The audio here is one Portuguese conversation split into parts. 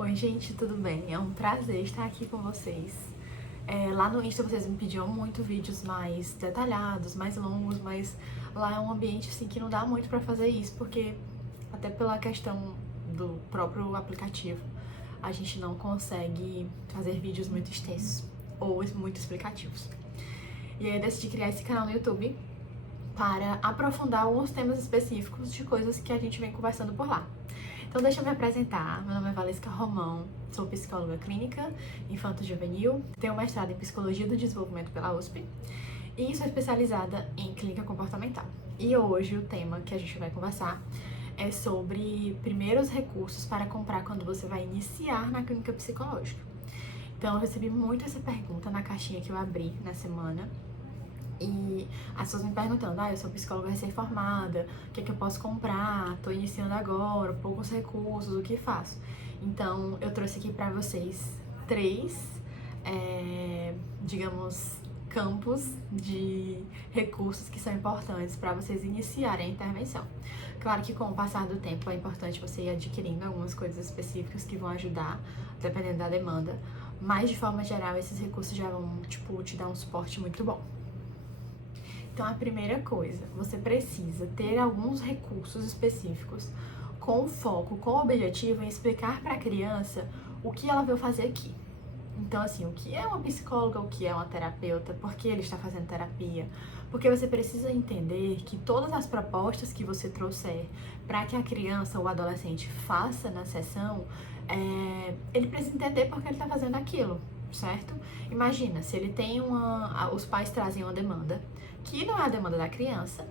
Oi, gente, tudo bem? É um prazer estar aqui com vocês. Lá no Insta vocês me pediam muito vídeos mais detalhados, mais longos, mas lá é um ambiente assim que não dá muito pra fazer isso, porque até pela questão do próprio aplicativo, a gente não consegue fazer vídeos muito extensos ou muito explicativos. E aí eu decidi criar esse canal no YouTube para aprofundar alguns temas específicos de coisas que a gente vem conversando por lá. Então deixa eu me apresentar, meu nome é Valesca Romão, sou psicóloga clínica, infanto-juvenil, tenho mestrado em Psicologia do Desenvolvimento pela USP e sou especializada em clínica comportamental. E hoje o tema que a gente vai conversar é sobre primeiros recursos para comprar quando você vai iniciar na clínica psicológica. Então eu recebi muito essa pergunta na caixinha que eu abri na semana. E as pessoas me perguntando, eu sou psicóloga recém-formada, o que é que eu posso comprar? Tô iniciando agora, poucos recursos, o que faço? Então, eu trouxe aqui pra vocês três, digamos, campos de recursos que são importantes para vocês iniciarem a intervenção. Claro que com o passar do tempo é importante você ir adquirindo algumas coisas específicas que vão ajudar, dependendo da demanda, mas de forma geral esses recursos já vão, te dar um suporte muito bom. Então, a primeira coisa, você precisa ter alguns recursos específicos com foco, com objetivo em explicar para a criança o que ela veio fazer aqui. Então, assim, o que é uma psicóloga, o que é uma terapeuta, por que ele está fazendo terapia, porque você precisa entender que todas as propostas que você trouxer para que a criança ou adolescente faça na sessão, ele precisa entender por que ele está fazendo aquilo, certo? Imagina, se ele tem os pais trazem uma demanda, que não é a demanda da criança,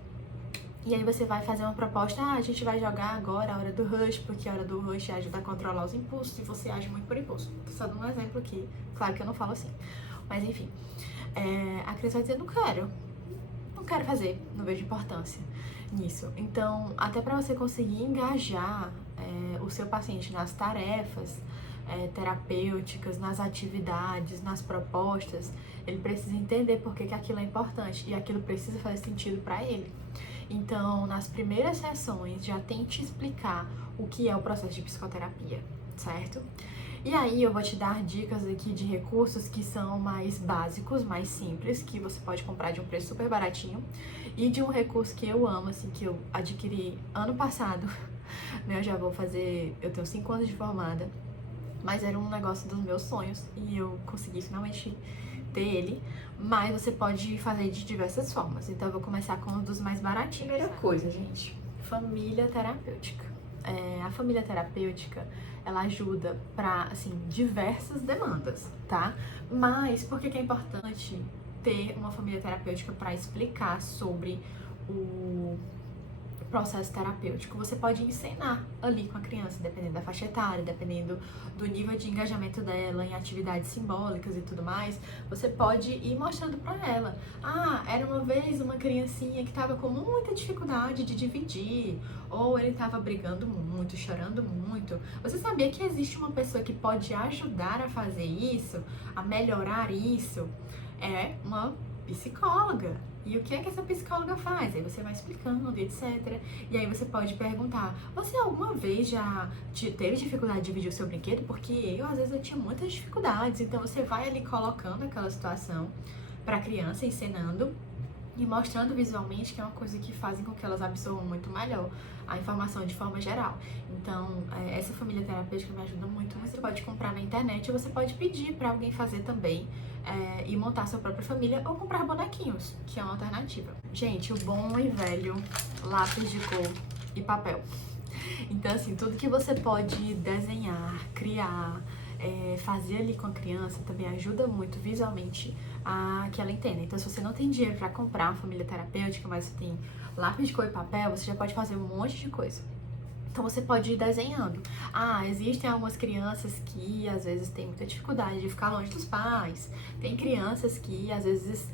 e aí você vai fazer uma proposta, a gente vai jogar agora a hora do rush, porque a hora do rush ajuda a controlar os impulsos e você age muito por impulso. Tô só dando um exemplo aqui, claro que eu não falo assim, mas enfim. A criança vai dizer, não quero fazer, não vejo importância nisso. Então, até para você conseguir engajar o seu paciente nas tarefas terapêuticas, nas atividades, nas propostas, ele precisa entender por que aquilo é importante e aquilo precisa fazer sentido para ele. Então, nas primeiras sessões, já tente explicar o que é o processo de psicoterapia, certo? E aí eu vou te dar dicas aqui de recursos que são mais básicos, mais simples, que você pode comprar de um preço super baratinho, e de um recurso que eu amo, assim, que eu adquiri ano passado, né? Eu tenho 5 anos de formada, mas era um negócio dos meus sonhos e eu consegui finalmente ter ele, mas você pode fazer de diversas formas. Então eu vou começar com um dos mais baratinhos. Primeira coisa, gente, família terapêutica. A família terapêutica, ela ajuda para, assim, diversas demandas, tá? Mas por que é importante ter uma família terapêutica para explicar sobre o processo terapêutico? Você pode ensinar ali com a criança, dependendo da faixa etária, dependendo do nível de engajamento dela em atividades simbólicas e tudo mais, você pode ir mostrando para ela. Era uma vez uma criancinha que estava com muita dificuldade de dividir, ou ele estava brigando muito, chorando muito. Você sabia que existe uma pessoa que pode ajudar a fazer isso, a melhorar isso? É uma psicóloga. E o que é que essa psicóloga faz? Aí você vai explicando, etc. E aí você pode perguntar, você alguma vez já teve dificuldade de dividir o seu brinquedo? Porque às vezes eu tinha muitas dificuldades. Então você vai ali colocando aquela situação para a criança, ensinando e mostrando visualmente, que é uma coisa que fazem com que elas absorvam muito melhor a informação de forma geral. Então, essa família terapêutica me ajuda muito. Você pode comprar na internet ou você pode pedir para alguém fazer também e montar sua própria família ou comprar bonequinhos, que é uma alternativa. Gente, o bom e velho lápis de cor e papel. Então, assim, tudo que você pode desenhar, criar, fazer ali com a criança também ajuda muito visualmente a que ela entenda. Então, se você não tem dinheiro para comprar uma família terapêutica, mas você tem lápis de cor e papel, você já pode fazer um monte de coisa. Então você pode ir desenhando. Existem algumas crianças que às vezes têm muita dificuldade de ficar longe dos pais. Tem crianças que às vezes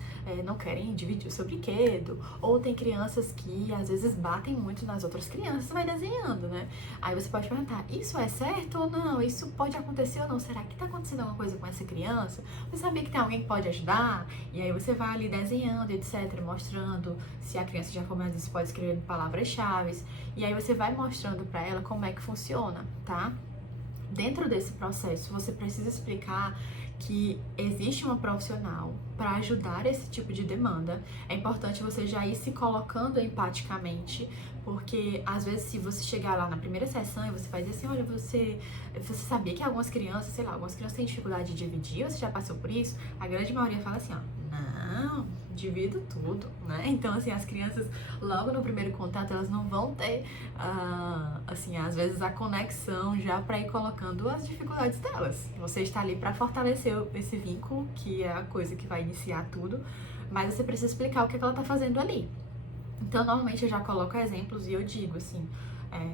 não querem dividir o seu brinquedo. Ou tem crianças que às vezes batem muito nas outras crianças. Vai desenhando, né? Aí você pode perguntar, isso é certo ou não? Isso pode acontecer ou não? Será que tá acontecendo alguma coisa com essa criança? Você sabia que tem alguém que pode ajudar? E aí você vai ali desenhando, etc. Mostrando se a criança já começa, você pode escrever palavras-chave. E aí você vai mostrando pra ela como é que funciona, tá? dentro desse processo, você precisa explicar que existe uma profissional para ajudar esse tipo de demanda. É importante você já ir se colocando empaticamente, porque às vezes se você chegar lá na primeira sessão e você faz assim, olha, você sabia que algumas crianças, sei lá, algumas crianças têm dificuldade de dividir, você já passou por isso? A grande maioria fala assim, ó, não, divido tudo, né? Então, assim, as crianças, logo no primeiro contato, elas não vão ter, assim, às vezes a conexão já para ir colocando as dificuldades delas. Você está ali para fortalecer esse vínculo, que é a coisa que vai iniciar tudo, mas você precisa explicar o que ela tá fazendo ali. Então, normalmente eu já coloco exemplos e eu digo, assim,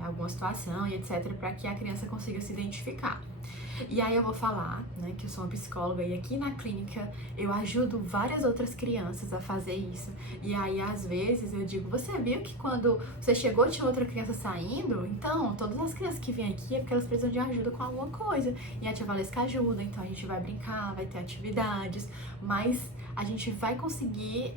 alguma situação e etc, para que a criança consiga se identificar. E aí eu vou falar, né, que eu sou uma psicóloga e aqui na clínica eu ajudo várias outras crianças a fazer isso. E aí, às vezes, eu digo, você viu que quando você chegou tinha outra criança saindo? Então, todas as crianças que vêm aqui é porque elas precisam de ajuda com alguma coisa. E a tia Valesca ajuda, então a gente vai brincar, vai ter atividades, mas a gente vai conseguir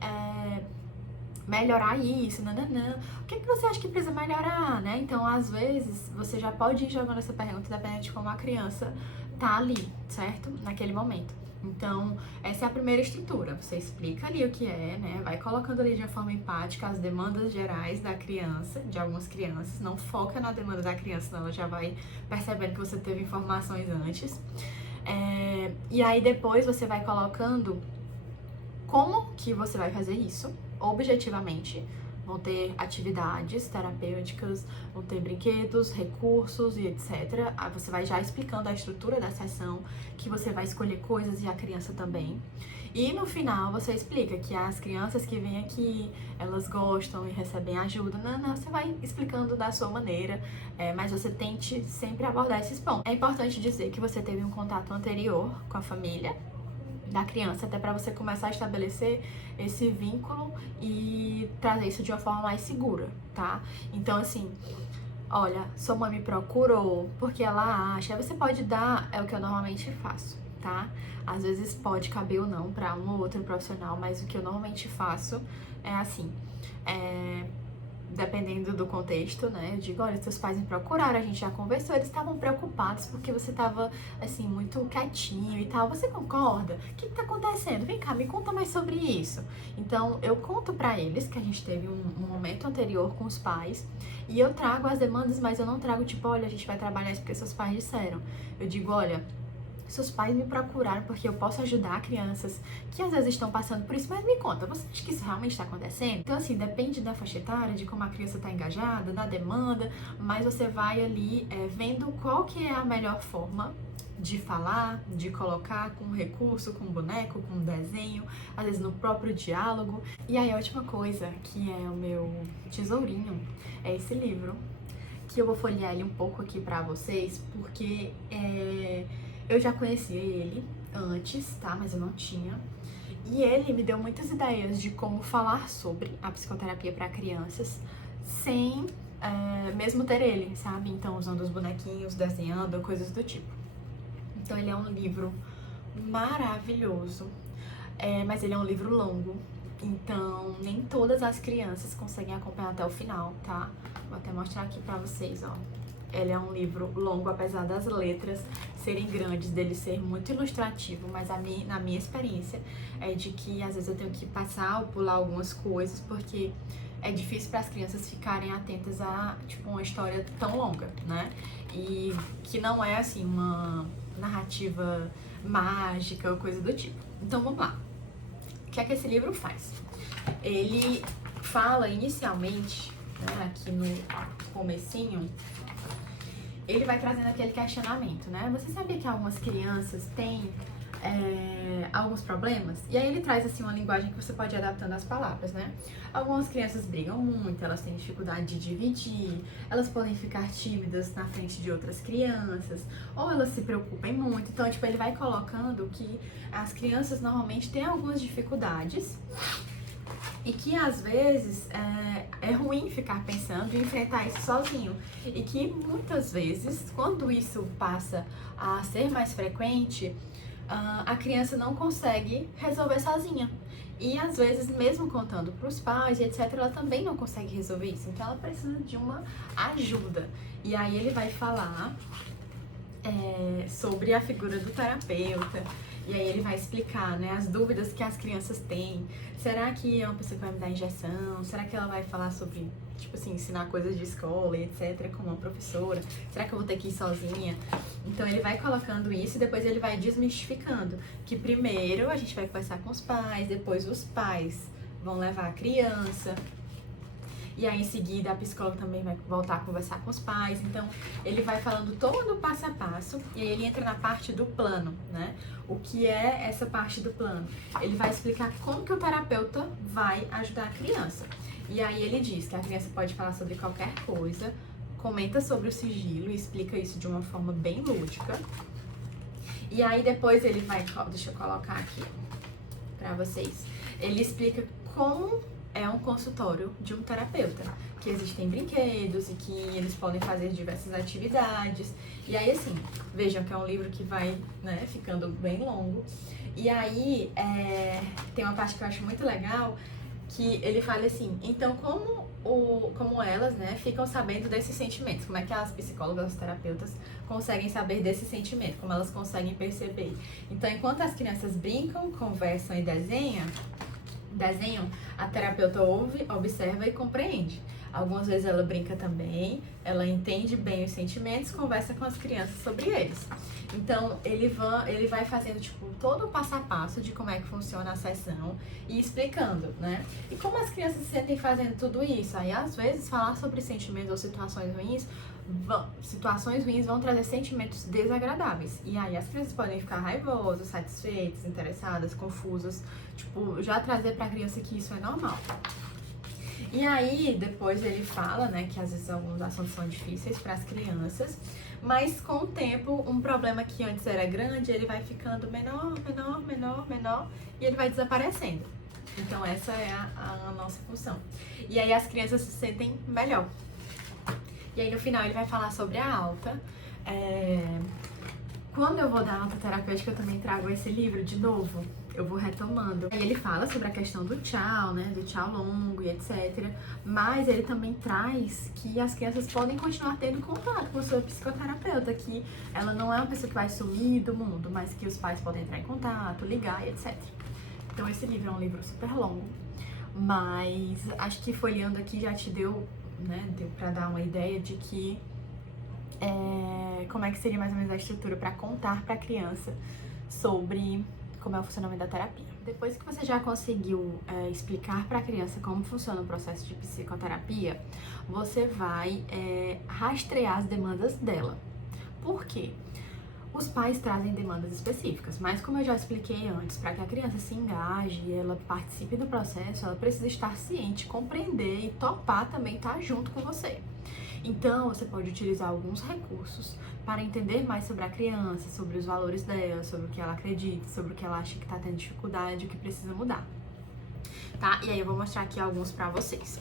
melhorar isso, nananã. O que você acha que precisa melhorar, né? Então, às vezes, você já pode ir jogando essa pergunta dependendo de como a criança tá ali, certo? Naquele momento. Então, essa é a primeira estrutura. Você explica ali o que é, né? Vai colocando ali de uma forma empática as demandas gerais da criança, de algumas crianças. Não foca na demanda da criança, senão ela já vai percebendo que você teve informações antes. E aí, depois, você vai colocando como que você vai fazer isso objetivamente. Vão ter atividades terapêuticas, vão ter brinquedos, recursos e etc. Aí você vai já explicando a estrutura da sessão, que você vai escolher coisas e a criança também. E no final você explica que as crianças que vêm aqui, elas gostam e recebem ajuda. Não, você vai explicando da sua maneira, mas você tente sempre abordar esses pontos. É importante dizer que você teve um contato anterior com a família da criança, até para você começar a estabelecer esse vínculo e trazer isso de uma forma mais segura, tá? Então, assim, olha, sua mãe me procurou porque ela acha, aí você pode dar, é o que eu normalmente faço, tá? Às vezes pode caber ou não para um ou outro profissional, mas o que eu normalmente faço é assim, dependendo do contexto, né? Eu digo, olha, seus pais me procuraram, a gente já conversou, eles estavam preocupados porque você tava, assim, muito quietinho e tal. Você concorda? O que tá acontecendo? Vem cá, me conta mais sobre isso. Então, eu conto pra eles que a gente teve um momento anterior com os pais e eu trago as demandas, mas eu não trago, tipo, olha, a gente vai trabalhar isso porque seus pais disseram. Eu digo, olha, seus pais me procuraram porque eu posso ajudar crianças que às vezes estão passando por isso, mas me conta, você acha que isso realmente está acontecendo? Então, assim, depende da faixa etária, de como a criança está engajada, da demanda, mas você vai ali vendo qual que é a melhor forma de falar, de colocar com recurso, com boneco, com desenho, às vezes no próprio diálogo. E aí a última coisa, que é o meu tesourinho, é esse livro, que eu vou folhear ele um pouco aqui pra vocês, porque eu já conhecia ele antes, tá? Mas eu não tinha. E ele me deu muitas ideias de como falar sobre a psicoterapia para crianças sem mesmo ter ele, sabe? Então, usando os bonequinhos, desenhando, coisas do tipo. Então, ele é um livro maravilhoso, mas ele é um livro longo. Então, nem todas as crianças conseguem acompanhar até o final, tá? Vou até mostrar aqui pra vocês, ó. Ele é um livro longo, apesar das letras serem grandes, dele ser muito ilustrativo, mas na minha experiência é de que às vezes eu tenho que passar ou pular algumas coisas, porque é difícil para as crianças ficarem atentas a, tipo, uma história tão longa, né? E que não é, assim, uma narrativa mágica ou coisa do tipo. Então, vamos lá. O que é que esse livro faz? Ele fala inicialmente, né, aqui no comecinho, ele vai trazendo aquele questionamento, né? Você sabia que algumas crianças têm alguns problemas? E aí ele traz, assim, uma linguagem que você pode ir adaptando às palavras, né? Algumas crianças brigam muito, elas têm dificuldade de dividir, elas podem ficar tímidas na frente de outras crianças, ou elas se preocupam muito. Então, tipo, ele vai colocando que as crianças normalmente têm algumas dificuldades e que às vezes é ruim ficar pensando e enfrentar isso sozinho. E que muitas vezes, quando isso passa a ser mais frequente, a criança não consegue resolver sozinha. E às vezes, mesmo contando para os pais, etc., ela também não consegue resolver isso. Então ela precisa de uma ajuda. E aí ele vai falar sobre a figura do terapeuta. E aí ele vai explicar, né, as dúvidas que as crianças têm. Será que é uma pessoa que vai me dar injeção? Será que ela vai falar sobre, tipo assim, ensinar coisas de escola e etc, como uma professora? Será que eu vou ter que ir sozinha? Então ele vai colocando isso e depois ele vai desmistificando. Que primeiro a gente vai conversar com os pais, depois os pais vão levar a criança. E aí, em seguida, a psicóloga também vai voltar a conversar com os pais. Então, ele vai falando todo o passo a passo. E aí, ele entra na parte do plano, né? O que é essa parte do plano? Ele vai explicar como que o terapeuta vai ajudar a criança. E aí, ele diz que a criança pode falar sobre qualquer coisa, comenta sobre o sigilo e explica isso de uma forma bem lúdica. E aí, depois, ele vai... Deixa eu colocar aqui pra vocês. Ele explica como é um consultório de um terapeuta, que existem brinquedos e que eles podem fazer diversas atividades. E aí, assim, vejam que é um livro que vai, né, ficando bem longo. E aí, tem uma parte que eu acho muito legal, que ele fala assim, então como elas, né, ficam sabendo desses sentimentos, como é que as psicólogas, os terapeutas conseguem saber desse sentimento, como elas conseguem perceber. Então, enquanto as crianças brincam, conversam e desenham, a terapeuta ouve, observa e compreende. Algumas vezes ela brinca também, ela entende bem os sentimentos, conversa com as crianças sobre eles. Então, ele vai fazendo, tipo, todo o passo a passo de como é que funciona a sessão e explicando, né? E como as crianças se sentem fazendo tudo isso? Aí, às vezes, falar sobre sentimentos ou situações ruins vão trazer sentimentos desagradáveis. E aí as crianças podem ficar raivosas, satisfeitas, interessadas, confusas. Tipo, já trazer pra criança que isso é normal. E aí, depois ele fala, né, que às vezes alguns assuntos são difíceis para as crianças, mas com o tempo, um problema que antes era grande, ele vai ficando menor, e ele vai desaparecendo. Então, essa é a nossa função. E aí, as crianças se sentem melhor. E aí, no final, ele vai falar sobre a alta. Quando eu vou dar alta terapêutica, eu também trago esse livro de novo. Eu vou retomando. Aí ele fala sobre a questão do tchau, né? Do tchau longo e etc. Mas ele também traz que as crianças podem continuar tendo contato com a sua psicoterapeuta, que ela não é uma pessoa que vai sumir do mundo, mas que os pais podem entrar em contato, ligar e etc. Então esse livro é um livro super longo, mas acho que folheando aqui já te deu, né? Deu pra dar uma ideia de que como é que seria mais ou menos a estrutura para contar para a criança sobre como é o funcionamento da terapia. Depois que você já conseguiu explicar para a criança como funciona o processo de psicoterapia, você vai rastrear as demandas dela. Por quê? Os pais trazem demandas específicas, mas como eu já expliquei antes, para que a criança se engaje e ela participe do processo, ela precisa estar ciente, compreender e topar também estar junto com você. Então, você pode utilizar alguns recursos para entender mais sobre a criança, sobre os valores dela, sobre o que ela acredita, sobre o que ela acha que está tendo dificuldade, o que precisa mudar. Tá? E aí eu vou mostrar aqui alguns pra vocês.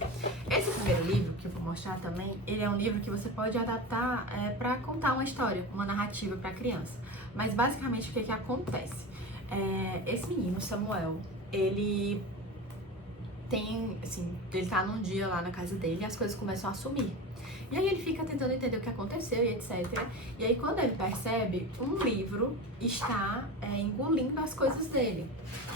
Esse primeiro livro, que eu vou mostrar também, ele é um livro que você pode adaptar pra contar uma história, uma narrativa pra criança. Mas basicamente o que acontece? Esse menino, Samuel, ele tem, assim, ele tá num dia lá na casa dele e as coisas começam a sumir. E aí ele fica tentando entender o que aconteceu e etc. E aí quando ele percebe, um livro está engolindo as coisas dele,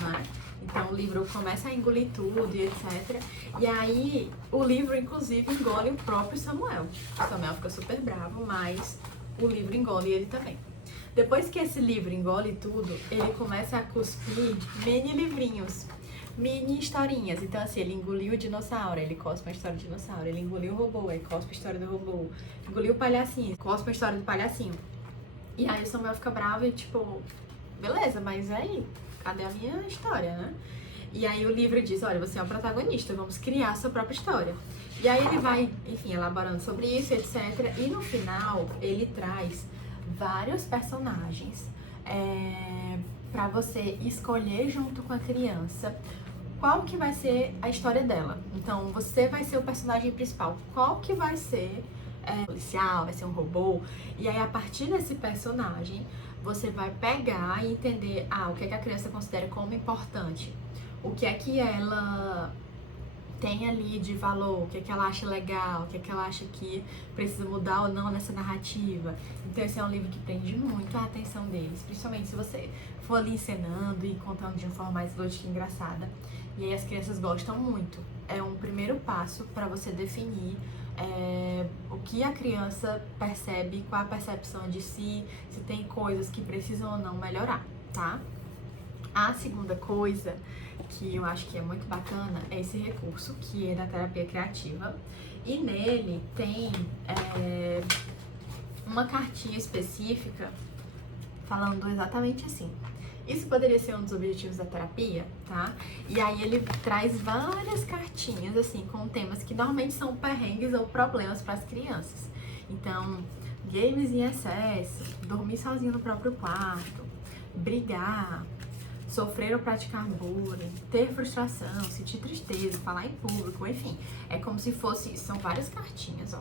né? Então o livro começa a engolir tudo e etc. E aí o livro, inclusive, engole o próprio Samuel. O Samuel fica super bravo, mas o livro engole ele também. Depois que esse livro engole tudo, ele começa a cuspir mini livrinhos, mini historinhas. Então, assim, ele engoliu o dinossauro, ele cospe a história do dinossauro. Ele engoliu o robô, ele cospe a história do robô. Engoliu o palhacinho, cospe a história do palhacinho. E aí o Samuel fica bravo e tipo, beleza, mas aí, cadê a minha história, né? E aí o livro diz, olha, você é o protagonista, vamos criar a sua própria história. E aí ele vai, enfim, elaborando sobre isso, etc. E no final, ele traz vários personagens pra você escolher junto com a criança qual que vai ser a história dela. Então, você vai ser o personagem principal. Qual que vai ser policial, vai ser um robô. E aí, a partir desse personagem, você vai pegar e entender o que é que a criança considera como importante. O que é que ela tem ali de valor, o que é que ela acha legal, o que é que ela acha que precisa mudar ou não nessa narrativa. Então esse é um livro que prende muito a atenção deles, principalmente se você for ali encenando e contando de uma forma mais lúdica e engraçada. E aí as crianças gostam muito. É um primeiro passo para você definir o que a criança percebe, qual a percepção de si, se tem coisas que precisam ou não melhorar, tá? A segunda coisa que eu acho que é muito bacana é esse recurso, que é da terapia criativa. E nele tem uma cartinha específica falando exatamente assim. Isso poderia ser um dos objetivos da terapia, tá? E aí ele traz várias cartinhas, assim, com temas que normalmente são perrengues ou problemas para as crianças. Então, games em excesso, dormir sozinho no próprio quarto, brigar, sofrer ou praticar bullying, ter frustração, sentir tristeza, falar em público, enfim. É como se fosse, são várias cartinhas, ó.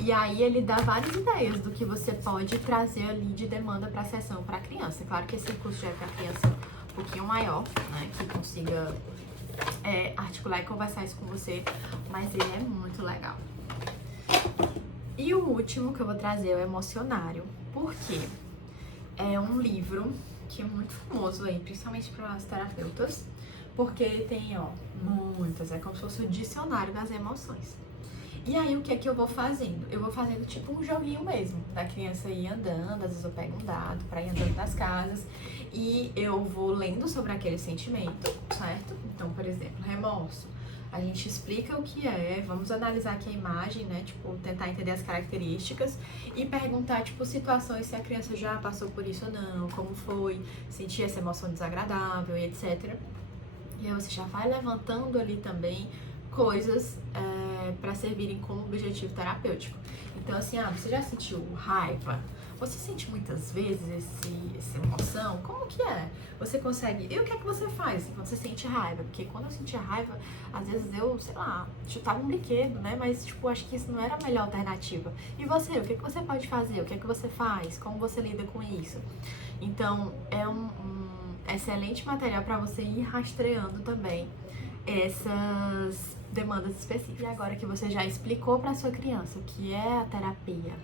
E aí ele dá várias ideias do que você pode trazer ali de demanda para a sessão para a criança. Claro que esse recurso já é para criança um pouquinho maior, né, que consiga articular e conversar isso com você, mas ele é muito legal. E o último que eu vou trazer é o Emocionário, porque é um livro que é muito famoso aí, principalmente para as terapeutas, porque ele tem, ó, muitas, é como se fosse o dicionário das emoções. E aí, o que é que eu vou fazendo? Eu vou fazendo tipo um joguinho mesmo, da criança ir andando, às vezes eu pego um dado pra ir andando nas casas e eu vou lendo sobre aquele sentimento, certo? Então, por exemplo, remorso. A gente explica o que é, vamos analisar aqui a imagem, né? Tipo, tentar entender as características e perguntar, tipo, situações se a criança já passou por isso ou não, como foi, sentir essa emoção desagradável e etc. E aí você já vai levantando ali também coisas para servirem como objetivo terapêutico. Então, assim, você já sentiu raiva? Você sente muitas vezes essa emoção? Como que é? Você consegue... E o que é que você faz assim, quando você sente raiva? Porque quando eu sentia raiva, às vezes eu, sei lá, chutava um brinquedo, né? Mas, tipo, acho que isso não era a melhor alternativa. E você? O que é que você pode fazer? O que é que você faz? Como você lida com isso? Então, é um excelente material para você ir rastreando também essas demandas específicas. E agora que você já explicou para sua criança o que é a terapia,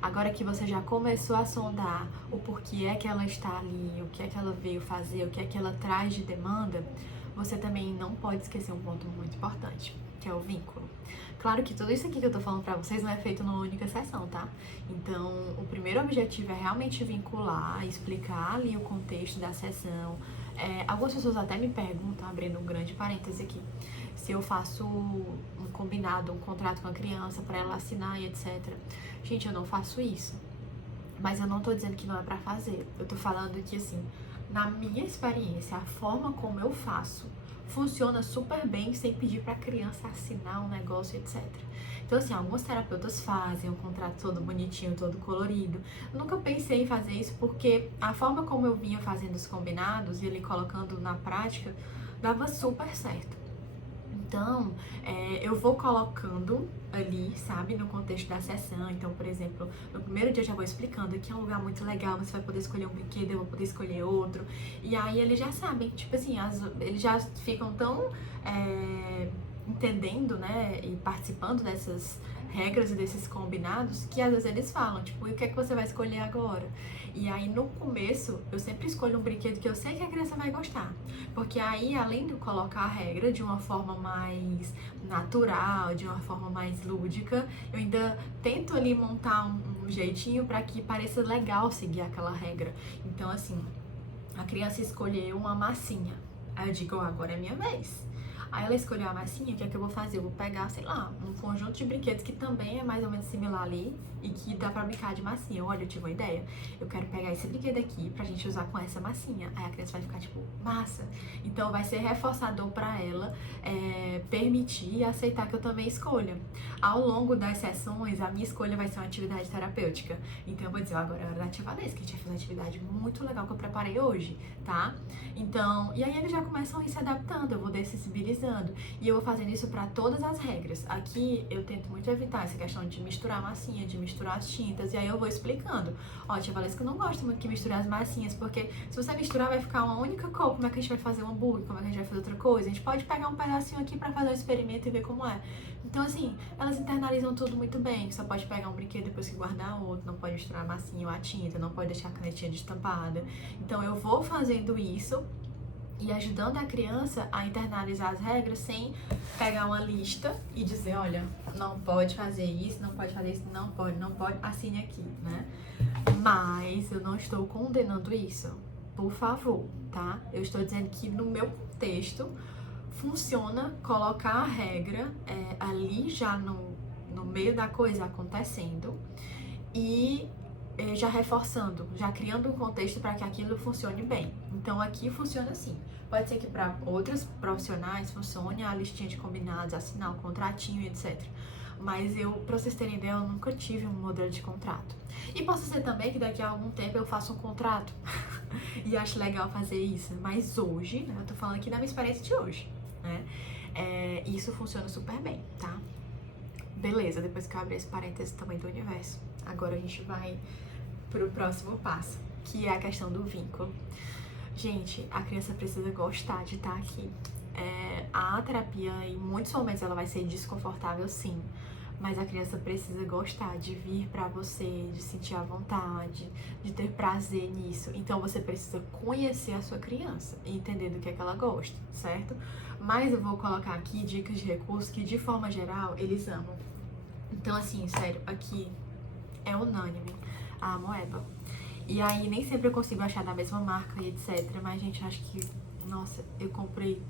agora que você já começou a sondar o porquê é que ela está ali, o que é que ela veio fazer, o que é que ela traz de demanda, você também não pode esquecer um ponto muito importante, que é o vínculo. Claro que tudo isso aqui que eu tô falando pra vocês não é feito numa única sessão, tá? Então, o primeiro objetivo é realmente vincular, explicar ali o contexto da sessão. Algumas pessoas até me perguntam, abrindo um grande parêntese aqui, se eu faço um combinado, um contrato com a criança pra ela assinar e etc. Gente, eu não faço isso. Mas eu não tô dizendo que não é pra fazer. Eu tô falando que, assim, na minha experiência, a forma como eu faço funciona super bem sem pedir pra criança assinar um negócio, etc. Então, assim, alguns terapeutas fazem um contrato todo bonitinho, todo colorido. Eu nunca pensei em fazer isso porque a forma como eu vinha fazendo os combinados e ele colocando na prática dava super certo. Então, eu vou colocando ali, sabe, no contexto da sessão. Então, por exemplo, no primeiro dia eu já vou explicando que é um lugar muito legal, você vai poder escolher um brinquedo, eu vou poder escolher outro. E aí eles já sabem, tipo assim, eles já ficam tão entendendo, né, e participando dessas regras e desses combinados, que às vezes eles falam, tipo, e o que é que você vai escolher agora? E aí no começo, eu sempre escolho um brinquedo que eu sei que a criança vai gostar. Porque aí, além de colocar a regra de uma forma mais natural, de uma forma mais lúdica, eu ainda tento ali montar um jeitinho para que pareça legal seguir aquela regra. Então, assim, a criança escolheu uma massinha. Aí eu digo, agora é minha vez. Aí ela escolheu a massinha, o que é que eu vou fazer? Eu vou pegar, sei lá, um conjunto de brinquedos que também é mais ou menos similar ali e que dá pra brincar de massinha. Olha, eu tive uma ideia. Eu quero pegar esse brinquedo aqui pra gente usar com essa massinha. Aí a criança vai ficar tipo, massa. Então vai ser reforçador pra ela permitir e aceitar que eu também escolha. Ao longo das sessões, a minha escolha vai ser uma atividade terapêutica. Então eu vou dizer, agora é hora da ativadez, que a gente vai fazer uma atividade muito legal que eu preparei hoje, tá? Então, e aí eles já começam a ir se adaptando. Eu vou dessensibilizando internalizando. E eu vou fazendo isso para todas as regras. Aqui eu tento muito evitar essa questão de misturar massinha, de misturar as tintas, e aí eu vou explicando. Ó, tia Valesca não gosta muito que misturar as massinhas, porque se você misturar vai ficar uma única cor. Como é que a gente vai fazer um hambúrguer? Como é que a gente vai fazer outra coisa? A gente pode pegar um pedacinho aqui para fazer um experimento e ver como é. Então, assim, elas internalizam tudo muito bem. Só pode pegar um brinquedo depois que guardar outro, não pode misturar a massinha ou a tinta, não pode deixar a canetinha destampada. Então, eu vou fazendo isso e ajudando a criança a internalizar as regras sem pegar uma lista e dizer, olha, não pode fazer isso, não pode fazer isso, não pode, assine aqui, né? Mas eu não estou condenando isso, por favor, tá? Eu estou dizendo que no meu contexto funciona colocar a regra ali já no meio da coisa acontecendo e já reforçando, já criando um contexto para que aquilo funcione bem. Então aqui funciona assim. Pode ser que para outros profissionais funcione a listinha de combinados, assinar um contratinho, etc. Mas pra vocês terem ideia, eu nunca tive um modelo de contrato. E posso ser também que daqui a algum tempo eu faça um contrato e acho legal fazer isso. Mas hoje, né, eu tô falando aqui da minha experiência de hoje, né? Isso funciona super bem, tá? Beleza, depois que eu abrir esse parênteses também do universo, agora a gente vai pro próximo passo, que é a questão do vínculo. Gente, a criança precisa gostar de estar aqui. A terapia, em muitos momentos, ela vai ser desconfortável, sim, mas a criança precisa gostar de vir pra você, de sentir a vontade, de ter prazer nisso. Então, você precisa conhecer a sua criança e entender do que é que ela gosta, certo? Mas eu vou colocar aqui dicas de recursos que, de forma geral, eles amam. Então, assim, sério, aqui é unânime a Amoeba. E aí, nem sempre eu consigo achar da mesma marca e etc. Mas, gente, acho que... Nossa, eu comprei...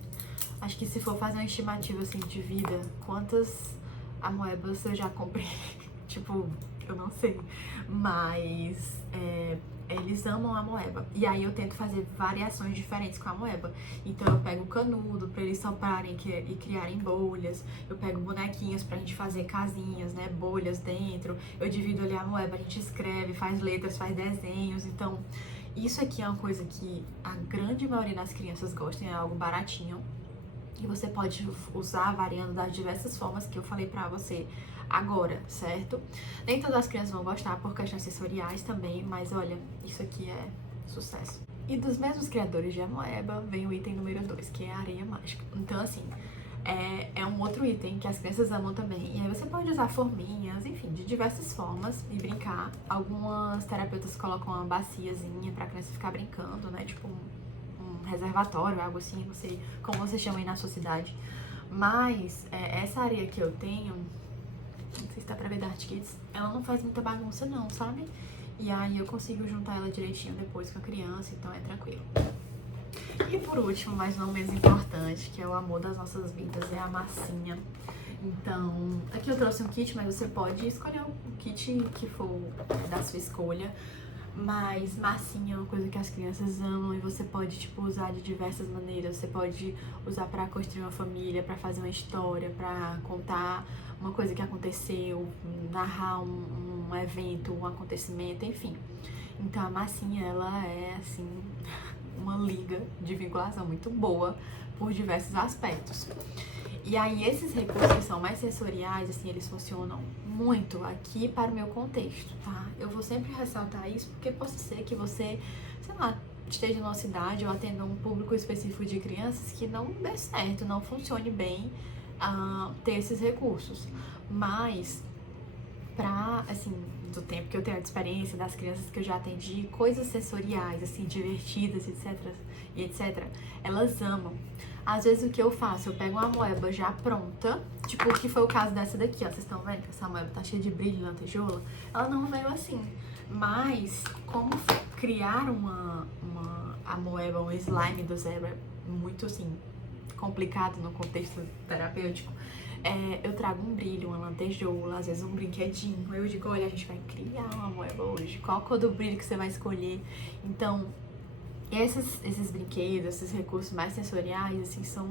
Acho que se for fazer uma estimativa, assim, de vida, quantas Amoebas eu já comprei? Tipo, eu não sei. Mas... eles amam a Amoeba. E aí eu tento fazer variações diferentes com a Amoeba. Então eu pego canudo pra eles soprarem e criarem bolhas. Eu pego bonequinhos pra gente fazer casinhas, né? Bolhas dentro. Eu divido ali a Amoeba, a gente escreve, faz letras, faz desenhos. Então, isso aqui é uma coisa que a grande maioria das crianças gostam, é algo baratinho. E você pode usar variando das diversas formas que eu falei pra você agora, certo? Nem todas as crianças vão gostar por questões sensoriais também, mas olha, isso aqui é sucesso. E dos mesmos criadores de Amoeba vem o item número 2, que é a areia mágica. Então, assim, é um outro item que as crianças amam também. E aí você pode usar forminhas, enfim, de diversas formas e brincar. Algumas terapeutas colocam uma baciazinha pra criança ficar brincando, né? Tipo um reservatório, algo assim, como você chama aí na sua cidade. Mas essa areia que eu tenho, não sei se dá pra ver da Art Kids, ela não faz muita bagunça não, sabe? E aí eu consigo juntar ela direitinho depois com a criança, então é tranquilo. E por último, mas não menos importante, que é o amor das nossas vidas, é a massinha. Então, aqui eu trouxe um kit, mas você pode escolher o kit que for da sua escolha. Mas massinha é uma coisa que as crianças amam e você pode, tipo, usar de diversas maneiras. Você pode usar pra construir uma família, pra fazer uma história, pra contar uma coisa que aconteceu, narrar um evento, um acontecimento, enfim. Então a massinha, ela é, assim, uma liga de vinculação muito boa por diversos aspectos. E aí esses recursos que são mais sensoriais, assim, eles funcionam muito aqui para o meu contexto, tá? Eu vou sempre ressaltar isso porque pode ser que você, sei lá, esteja numa cidade ou atenda um público específico de crianças que não dê certo, não funcione bem ter esses recursos. Mas, assim, do tempo que eu tenho de experiência, das crianças que eu já atendi, coisas sensoriais, assim, divertidas, etc, elas amam. Às vezes o que eu faço, eu pego uma amoeba já pronta, tipo o que foi o caso dessa daqui, ó, vocês estão vendo que essa amoeba tá cheia de brilho, lantejoula? Ela não veio assim, mas como criar uma amoeba, um slime do zero é muito, assim, complicado no contexto terapêutico, eu trago um brilho, uma lantejoula, às vezes um brinquedinho. Eu digo, olha, a gente vai criar uma amoeba hoje, qual a cor do brilho que você vai escolher? Então, esses brinquedos, esses recursos mais sensoriais, assim, são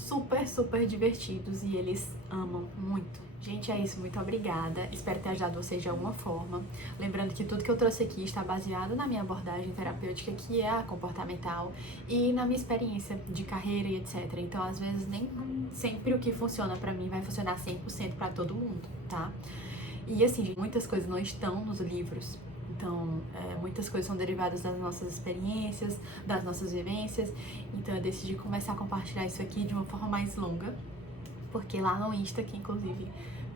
super, super divertidos e eles amam muito. Gente, é isso, muito obrigada. Espero ter ajudado vocês de alguma forma. Lembrando que tudo que eu trouxe aqui está baseado na minha abordagem terapêutica, que é a comportamental, e na minha experiência de carreira e etc. Então, às vezes, nem sempre o que funciona pra mim vai funcionar 100% pra todo mundo, tá? E assim, gente, muitas coisas não estão nos livros. Então, muitas coisas são derivadas das nossas experiências, das nossas vivências. Então, eu decidi começar a compartilhar isso aqui de uma forma mais longa. Porque lá no Insta, que inclusive,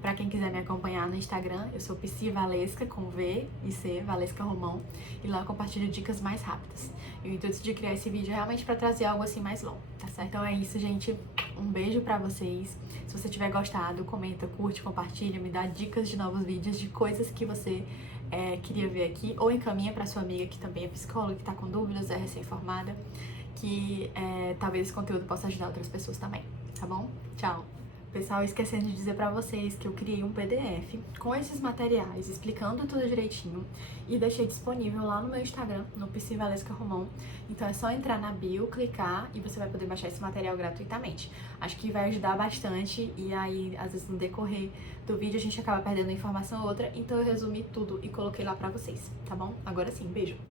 pra quem quiser me acompanhar no Instagram, eu sou Psi Valesca, com V e C, Valesca Romão. E lá eu compartilho dicas mais rápidas. E o intuito de criar esse vídeo é realmente pra trazer algo assim mais longo, tá certo? Então é isso, gente. Um beijo pra vocês. Se você tiver gostado, comenta, curte, compartilha, me dá dicas de novos vídeos, de coisas que você queria ver aqui. Ou encaminha pra sua amiga que também é psicóloga, que tá com dúvidas, é recém-formada. Que talvez esse conteúdo possa ajudar outras pessoas também, tá bom? Tchau! Pessoal, esquecendo de dizer pra vocês que eu criei um PDF com esses materiais, explicando tudo direitinho e deixei disponível lá no meu Instagram, no Psi Valesca Romão. Então é só entrar na bio, clicar e você vai poder baixar esse material gratuitamente. Acho que vai ajudar bastante e aí, às vezes, no decorrer do vídeo a gente acaba perdendo uma informação ou outra, então eu resumi tudo e coloquei lá pra vocês, tá bom? Agora sim, beijo!